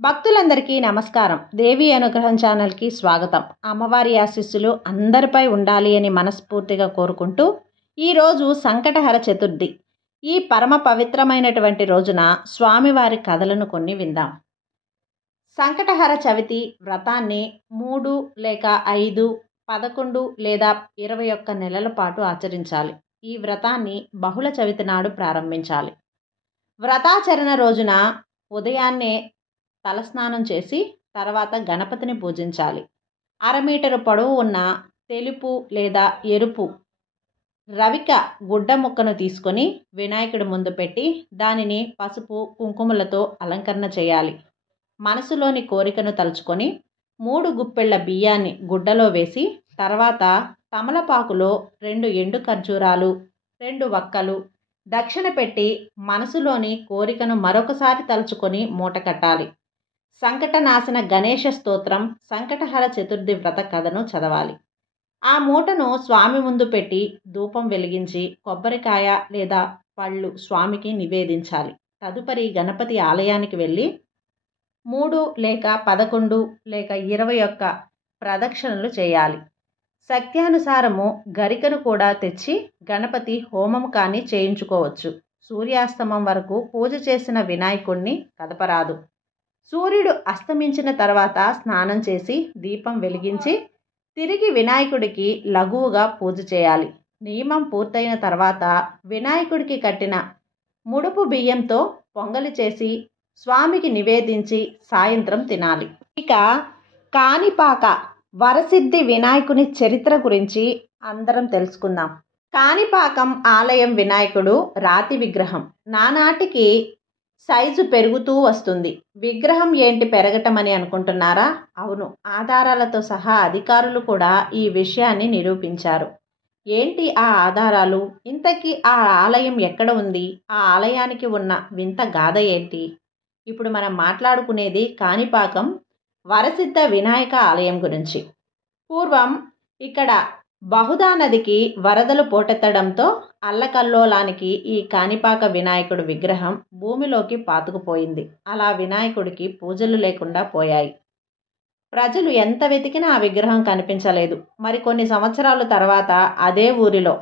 భక్తులందరికీ నమస్కారం. దేవి అనుగ్రహం ఛానల్కి స్వాగతం. అమ్మవారి ఆశీస్సులు అందరిపై ఉండాలి అని మనస్ఫూర్తిగా కోరుకుంటూ ఈరోజు సంకటహర చతుర్థి. ఈ పరమ పవిత్రమైనటువంటి రోజున స్వామివారి కథలను కొన్ని విందాం. సంకటహర చవితి వ్రతాన్ని 3 లేక 5, 11 లేదా 21 నెలల పాటు ఆచరించాలి. ఈ వ్రతాన్ని బహుళ చవితి నాడు ప్రారంభించాలి. వ్రతాచరణ రోజున ఉదయాన్నే తలస్నానం చేసి తర్వాత గణపతిని పూజించాలి. 1/2 మీటరు పొడవు ఉన్న తెలుపు లేదా ఎరుపు రవిక గుడ్డ ముక్కను తీసుకొని వినాయకుడి ముందు పెట్టి దానిని పసుపు కుంకుమలతో అలంకరణ చేయాలి. మనసులోని కోరికను తలుచుకొని 3 గుప్పెళ్ల బియ్యాన్ని గుడ్డలో వేసి తర్వాత తమలపాకులో 2 ఎండు ఖర్జూరాలు, 2 వక్కలు దక్షిణ పెట్టి మనసులోని కోరికను మరొకసారి తలుచుకొని మూట కట్టాలి. సంకటనాశన గణేశ స్తోత్రం, సంకటహర చతుర్థి వ్రత కథను చదవాలి. ఆ మూటను స్వామి ముందు పెట్టి ధూపం వెలిగించి కొబ్బరికాయ లేదా పళ్ళు స్వామికి నివేదించాలి. తదుపరి గణపతి ఆలయానికి వెళ్ళి 3 లేక 11 లేక 21 ప్రదక్షిణలు చేయాలి. శక్త్యానుసారము గరికను కూడా తెచ్చి గణపతి హోమం కానీ చేయించుకోవచ్చు. సూర్యాస్తమం వరకు పూజ చేసిన వినాయకుడిని కదపరాదు. సూర్యుడు అస్తమించిన తర్వాత స్నానం చేసి దీపం వెలిగించి తిరిగి వినాయకుడికి లఘువుగా పూజ చేయాలి. నియమం పూర్తయిన తర్వాత వినాయకుడికి కట్టిన ముడుపు బియ్యంతో పొంగలి చేసి స్వామికి నివేదించి సాయంత్రం తినాలి. ఇక కాణిపాక వరసిద్ధి వినాయకుని చరిత్ర గురించి అందరం తెలుసుకుందాం. కాణిపాకం ఆలయం వినాయకుడు రాతి విగ్రహం. నానాటికి సైజు పెరుగుతూ వస్తుంది. విగ్రహం ఏంటి పెరగటం అని అనుకుంటున్నారా? అవును, ఆధారాలతో సహా అధికారులు కూడా ఈ విషయాన్ని నిరూపించారు. ఏంటి ఆ ఆధారాలు? ఇంతకీ ఆ ఆలయం ఎక్కడ ఉంది? ఆ ఆలయానికి ఉన్న వింత గాథ ఏంటి? ఇప్పుడు మనం మాట్లాడుకునేది కాణిపాకం వరసిద్ధ వినాయక ఆలయం గురించి. పూర్వం ఇక్కడ బహుదా నదికి వరదలు పోటెత్తడంతో అల్లకల్లోలానికి ఈ కాణిపాక వినాయకుడి విగ్రహం భూమిలోకి పాతుకుపోయింది. అలా వినాయకుడికి పూజలు లేకుండా పోయాయి. ప్రజలు ఎంత వెతికినా ఆ విగ్రహం కనిపించలేదు. మరికొన్ని సంవత్సరాల తర్వాత అదే ఊరిలో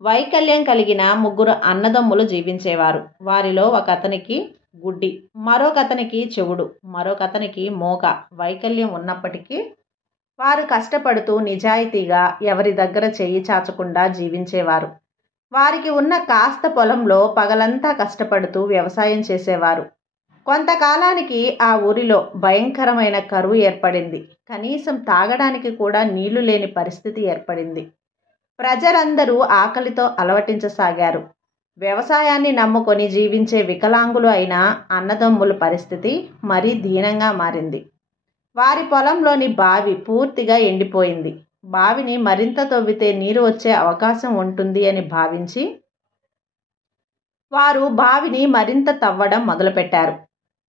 వైకల్యం కలిగిన 3 అన్నదమ్ములు జీవించేవారు. వారిలో ఒక అతనికి గుడ్డి, మరొకతనికి చెవుడు, మరొకతనికి మోగ వైకల్యం ఉన్నప్పటికీ వారు కష్టపడుతూ నిజాయితీగా ఎవరి దగ్గర చెయ్యి చాచకుండా జీవించేవారు. వారికి ఉన్న కాస్త పొలంలో పగలంతా కష్టపడుతూ వ్యవసాయం చేసేవారు. కొంతకాలానికి ఆ ఊరిలో భయంకరమైన కరువు ఏర్పడింది. కనీసం తాగడానికి కూడా నీళ్లు లేని పరిస్థితి ఏర్పడింది. ప్రజలందరూ ఆకలితో అలవటించసాగారు. వ్యవసాయాన్ని నమ్ముకొని జీవించే వికలాంగులు అయిన అన్నదమ్ముల పరిస్థితి మరీ దీనంగా మారింది. వారి పొలంలోని బావి పూర్తిగా ఎండిపోయింది. బావిని మరింత తవ్వితే నీరు వచ్చే అవకాశం ఉంటుంది అని భావించి వారు బావిని మరింత తవ్వడం మొదలుపెట్టారు.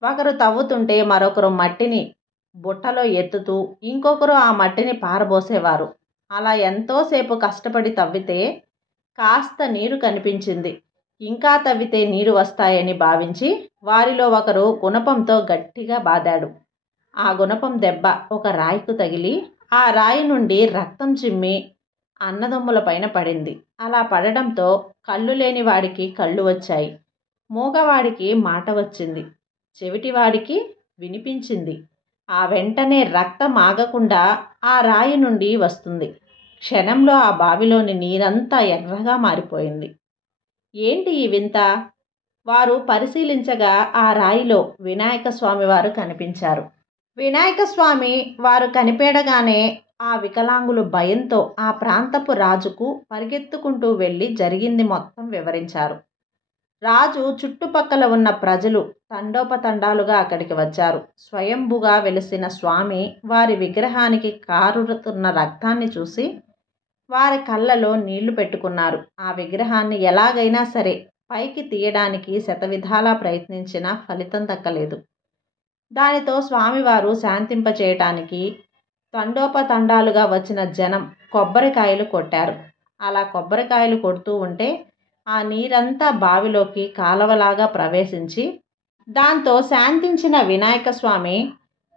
ఒకరు తవ్వుతుంటే మరొకరు మట్టిని బుట్టలో ఎత్తుతూ ఇంకొకరు ఆ మట్టిని పారబోసేవారు. అలా ఎంతోసేపు కష్టపడి తవ్వితే కాస్త నీరు కనిపించింది. ఇంకా తవ్వితే నీరు వస్తాయని భావించి వారిలో ఒకరు గుణపంతో గట్టిగా బాదాడు. ఆ గుణపం దెబ్బ ఒక రాయికు తగిలి ఆ రాయి నుండి రక్తం చిమ్మి అన్నదమ్ముల పైన పడింది. అలా పడడంతో కళ్ళు లేని వాడికి కళ్ళు వచ్చాయి, మూగవాడికి మాట వచ్చింది, చెవిటివాడికి వినిపించింది. ఆ వెంటనే రక్తం ఆగకుండా ఆ రాయి నుండి వస్తుంది. క్షణంలో ఆ బావిలోని నీరంతా ఎర్రగా మారిపోయింది. ఏంటి ఈ వింత? వారు పరిశీలించగా ఆ రాయిలో వినాయక స్వామి వారు కనిపించారు. వినాయక స్వామి వారు కనిపెడగానే ఆ వికలాంగులు భయంతో ఆ ప్రాంతపు రాజుకు పరిగెత్తుకుంటూ వెళ్ళి జరిగింది మొత్తం వివరించారు. రాజు చుట్టుపక్కల ఉన్న ప్రజలు తండోపతండాలుగా అక్కడికి వచ్చారు. స్వయంభుగా వెలిసిన స్వామి వారి విగ్రహానికి కారుతున్న రక్తాన్ని చూసి వారి కళ్ళలో నీళ్లు పెట్టుకున్నారు. ఆ విగ్రహాన్ని ఎలాగైనా సరే పైకి తీయడానికి శతవిధాలా ప్రయత్నించినా ఫలితం దక్కలేదు. దానితో స్వామివారు శాంతింపచేయటానికి తండోపతండాలుగా వచ్చిన జనం కొబ్బరికాయలు కొట్టారు. అలా కొబ్బరికాయలు కొడుతూ ఉంటే ఆ నీరంతా బావిలోకి కాలవలాగా ప్రవేశించి దాంతో శాంతించిన వినాయక స్వామి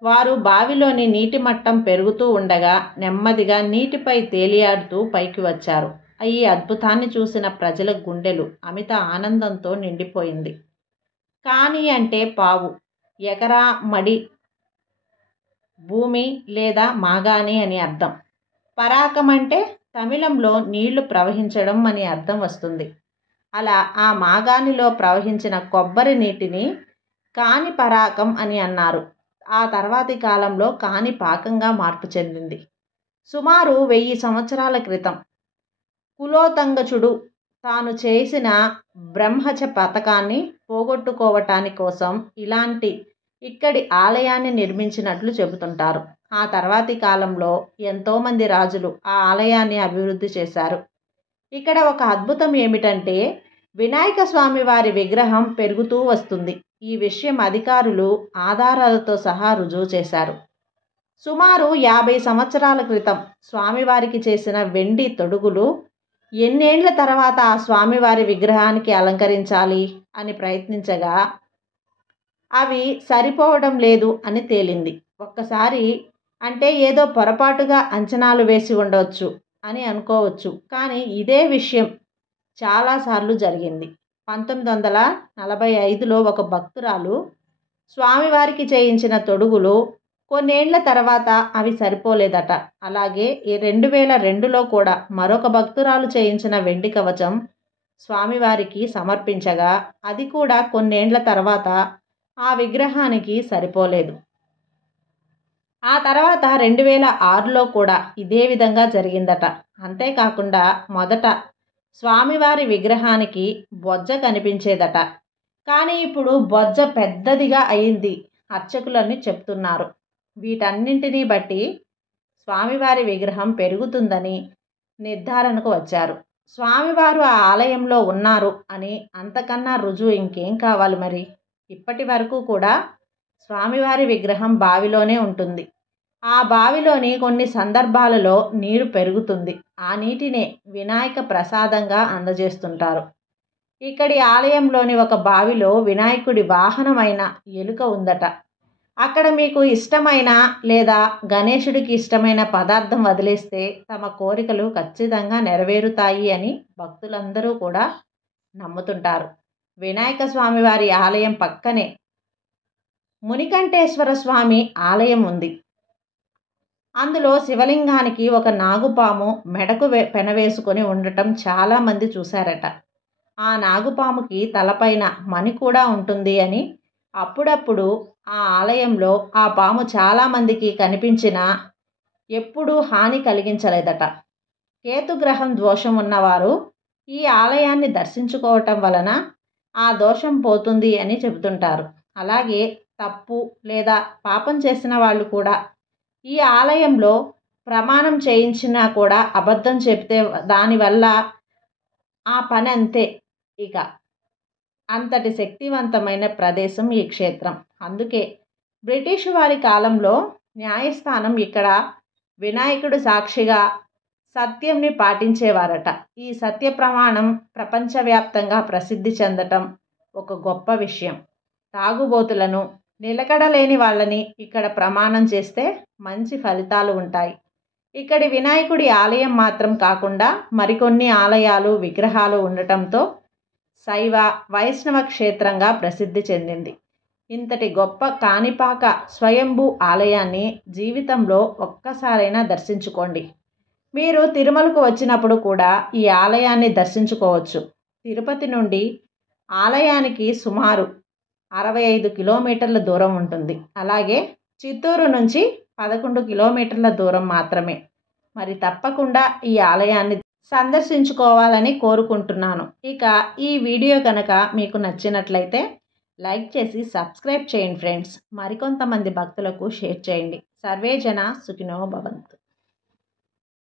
వారు బావిలోని నీటి మట్టం పెరుగుతూ ఉండగా నెమ్మదిగా నీటిపై తేలియాడుతూ పైకి వచ్చారు. ఈ అద్భుతాన్ని చూసిన ప్రజల గుండెలు అమిత ఆనందంతో నిండిపోయింది. కాని అంటే పావు, ఎకరా మడి భూమి లేదా మాగాణి అని అర్థం. పరాకం అంటే తమిళంలో నీళ్లు ప్రవహించడం అని అర్థం వస్తుంది. అలా ఆ మాగాణిలో ప్రవహించిన కొబ్బరి నీటిని కాని పరాకం అని అన్నారు. ఆ తర్వాతి కాలంలో కాని పాకంగా మార్పు చెందింది. సుమారు 1000 సంవత్సరాల క్రితం కులోతంగచుడు తాను చేసిన బ్రహ్మచ పథకాన్ని పోగొట్టుకోవటాని కోసం ఇక్కడి ఆలయాన్ని నిర్మించినట్లు చెబుతుంటారు. ఆ తర్వాతి కాలంలో ఎంతోమంది రాజులు ఆ ఆలయాన్ని అభివృద్ధి చేశారు. ఇక్కడ ఒక అద్భుతం ఏమిటంటే వినాయక స్వామి వారి విగ్రహం పెరుగుతూ వస్తుంది. ఈ విషయం అధికారులు ఆధారాలతో సహా రుజువు చేశారు. సుమారు 50 సంవత్సరాల క్రితం స్వామివారికి చేసిన వెండి తొడుగులు ఎన్నేళ్ల తర్వాత ఆ స్వామివారి విగ్రహానికి అలంకరించాలి అని ప్రయత్నించగా అవి సరిపోవడం లేదు అని తేలింది. ఒక్కసారి అంటే ఏదో పొరపాటుగా అంచనాలు వేసి ఉండవచ్చు అని అనుకోవచ్చు. కానీ ఇదే విషయం చాలాసార్లు జరిగింది. 1945లో ఒక భక్తురాలు స్వామివారికి చేయించిన తొడుగులు కొన్నేళ్ల తర్వాత అవి సరిపోలేదట. అలాగే 2002లో కూడా మరొక భక్తురాలు చేయించిన వెండి కవచం స్వామివారికి సమర్పించగా అది కూడా కొన్నేళ్ల తర్వాత ఆ విగ్రహానికి సరిపోలేదు. ఆ తర్వాత 2006లో కూడా ఇదే విధంగా జరిగిందట. అంతేకాకుండా మొదట స్వామివారి విగ్రహానికి బొజ్జ కనిపించేదట. కానీ ఇప్పుడు బొజ్జ పెద్దదిగా అయింది అర్చకులని చెప్తున్నారు. వీటన్నింటినీ బట్టి స్వామివారి విగ్రహం పెరుగుతుందని నిర్ధారణకు వచ్చారు. స్వామివారు ఆ ఆలయంలో ఉన్నారు అని అంతకన్నా రుజువు ఇంకేం కావాలి మరి? ఇప్పటి వరకు కూడా స్వామివారి విగ్రహం బావిలోనే ఉంటుంది. ఆ బావిలోని కొన్ని సందర్భాలలో నీరు పెరుగుతుంది. ఆ నీటినే వినాయక ప్రసాదంగా అందజేస్తుంటారు. ఇక్కడి ఆలయంలోని ఒక బావిలో వినాయకుడి వాహనమైన ఎలుక ఉందట. అక్కడ మీకు ఇష్టమైన లేదా గణేశుడికి ఇష్టమైన పదార్థం వదిలేస్తే తమ కోరికలు ఖచ్చితంగా నెరవేరుతాయి అని భక్తులందరూ కూడా నమ్ముతుంటారు. వినాయక స్వామి వారి ఆలయం పక్కనే మునికంఠేశ్వర స్వామి ఆలయం ఉంది. అందులో శివలింగానికి ఒక నాగుపాము మెడకు పెనవేసుకొని ఉండటం చాలామంది చూశారట. ఆ నాగుపాముకి తలపైన మణి కూడా ఉంటుంది అని, అప్పుడప్పుడు ఆ ఆలయంలో ఆ పాము చాలామందికి కనిపించినా ఎప్పుడూ హాని కలిగించలేదట. కేతుగ్రహం దోషం ఉన్నవారు ఈ ఆలయాన్ని దర్శించుకోవటం వలన ఆ దోషం పోతుంది అని చెబుతుంటారు. అలాగే తప్పు లేదా పాపం చేసిన వాళ్ళు కూడా ఈ ఆలయంలో ప్రమాణం చేయించినా కూడా అబద్ధం చెప్తే దానివల్ల ఆ పని అంతే. ఇక అంతటి శక్తివంతమైన ప్రదేశం ఈ క్షేత్రం. అందుకే బ్రిటిష్ వారి కాలంలో న్యాయస్థానం ఇక్కడ వినాయకుడు సాక్షిగా సత్యంని పాటించేవారట. ఈ సత్య ప్రమాణం ప్రపంచవ్యాప్తంగా ప్రసిద్ధి చెందటం ఒక గొప్ప విషయం. తాగుబోతులను, నిలకడలేని వాళ్ళని ఇక్కడ ప్రమాణం చేస్తే మంచి ఫలితాలు ఉంటాయి. ఇక్కడి వినాయకుడి ఆలయం మాత్రం కాకుండా మరికొన్ని ఆలయాలు, విగ్రహాలు ఉండటంతో శైవ వైష్ణవ క్షేత్రంగా ప్రసిద్ధి చెందింది. ఇంతటి గొప్ప కాణిపాక స్వయంభూ ఆలయాన్ని జీవితంలో ఒక్కసారైనా దర్శించుకోండి. మీరు తిరుమలకు వచ్చినప్పుడు కూడా ఈ ఆలయాన్ని దర్శించుకోవచ్చు. తిరుపతి నుండి ఆలయానికి సుమారు 65 కిలోమీటర్ల దూరం ఉంటుంది. అలాగే చిత్తూరు నుంచి 11 కిలోమీటర్ల దూరం మాత్రమే. మరి తప్పకుండా ఈ ఆలయాన్ని సందర్శించుకోవాలని కోరుకుంటున్నాను. ఇక ఈ వీడియో కనుక మీకు నచ్చినట్లయితే లైక్ చేసి సబ్స్క్రైబ్ చేయండి ఫ్రెండ్స్. మరికొంతమంది భక్తులకు షేర్ చేయండి. సర్వే జన సుఖినో భవంతు.